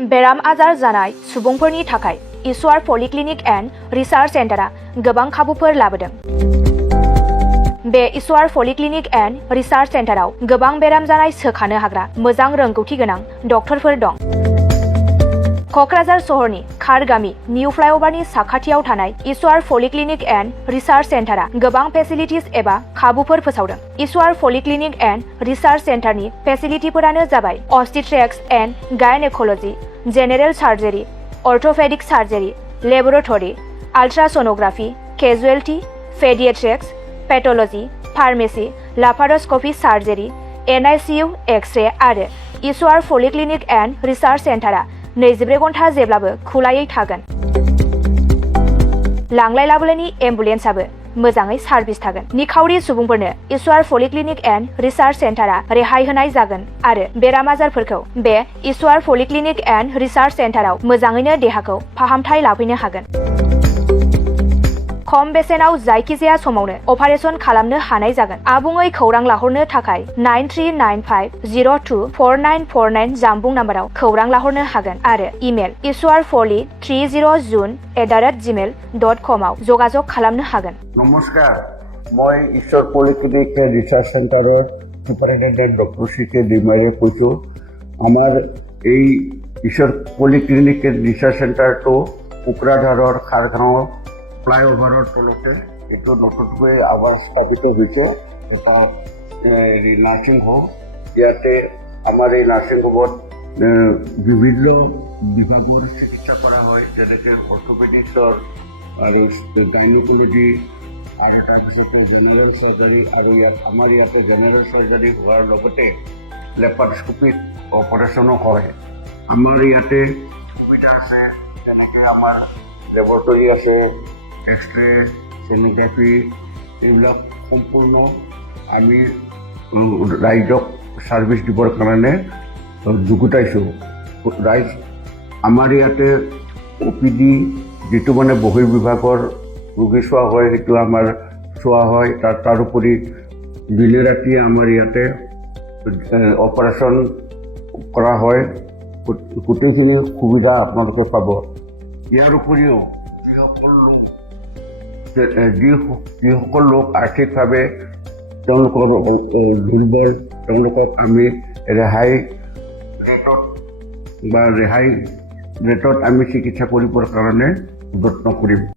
बेराम आजार जानाय सुबुंफोरनि थाखाय ईश्वर पलिक्लिनिक एन्ड रिसार्च सेन्टारा गोबां खाबुफोर लाबोदों। बे ईश्वर पलिक्लिनिक एन्ड रिसार्च सेन्टाराव गोबां बेराम जानाय सोखानो हाग्रा मोजां रोंगौथि गोनां डक्टरफोर दं। क'क्राझार सहरनि खार गामि निउ फ्लाइअभारनि साखाथियाव थानाय ईश्वर पलिक्लिनिक एन्ड रिसार्च सेन्टारा गोबां फेसिलिटिज एबा खाबुफोर फोसावदों। ईश्वर पलिक्लिनिक एन्ड रिसार्च सेन्टारनि फेसिलिटिफोरानो जाबाय obstetrics and gynaecology, general surgery, orthopaedic surgery, laboratory, ultrasonography, casualty, paediatrics, pathology, pharmacy, laparoscopy surgery, NICU, X-ray आरो ईश्वर पलिक्लिनिक एन्ड रिसार्च सेन्टारा 24 घन्टा जेब्लाबो खुलायै थागोन। लांलाय लाबोलायनि एम्बुलेन्सआबो मोजाङै सार्भिस थागोन। निखावरि सुबुंफोरनो ईश्वर पलिक्लिनिक एन्ड रिसार्च सेन्टारा रेहाय होनाय जागोन आरो बेराम आजारफोरखौ बे ईश्वर पलिक्लिनिक एन्ड रिसार्च सेन्टाराव मोजाङैनो देहाखौ फाहामथाय लाफैनो हागोन। खम बेसेनाव जायखिजाया समावनो अपारेशन खालामनो हानाय जागोन। आबुङै खौरां लाहरनो थाखाय 9395024949 जानबुं नाम्बाराव खौरां लाहरनो हागोन आरो इमेल ishwarpoli30jun@gmail.com आव जगाजग खालामनो हागोन। नमस्कार, मैं ईश्वर पलिक्लिनिक रिसार्च सेंटारर सुपारिनटेंडेंट डॉक्टर CK डिमारे কৈছো। আমার এই ईश्वर पलिक्लिनिक रिसार्च सेंटारটো কোকৰাঝাৰৰ খাৰগাঁও ফ্লাইঅভাৰৰ তলতে এইটো নতুনকৈ আৱাজ স্থাপিত হৈছে। এটা নাৰ্ছিং হোম, ইয়াতে আমাৰ এই নাৰ্ছিং হোমত বিভিন্ন বিভাগৰ চিকিৎসা কৰা হয়, যেনেকৈ অৰ্থ'পেডিক্সৰ আৰু গাইনক'লজি আৰু তাৰপিছতে জেনেৰেল চাৰ্জাৰী, আৰু আমাৰ ইয়াতে জেনেৰেল চাৰ্জাৰী হোৱাৰ লগতে লেপাৰস্কোপিক অপাৰেশ্যনো হয়। আমাৰ ইয়াতে সুবিধা আছে, যেনেকৈ আমাৰ লেবৰেটৰী আছে, এক্স-ৰে, ছ'ন'গ্ৰাফি, এইবিলাক সম্পূৰ্ণ আমি ৰাইজক ছাৰ্ভিচ দিবৰ কাৰণে যুগুতাইছোঁ। ৰাইজ আমাৰ ইয়াতে OPD যিটো মানে বহিৰ্বিভাগৰ ৰোগী চোৱা হয়, সেইটো আমাৰ চোৱা হয়। তাৰোপৰি দিনে ৰাতিয়ে আমাৰ ইয়াতে অপাৰেশ্যন কৰা হয়। গোটেইখিনি সুবিধা আপোনালোকে পাব। ইয়াৰ উপৰিও যিসকল লোক আৰ্থিকভাৱে তেওঁলোকৰ দুৰ্বল, তেওঁলোকক আমি ৰেহাই ৰেটত আমি চিকিৎসা কৰিবৰ কাৰণে যত্ন কৰিম।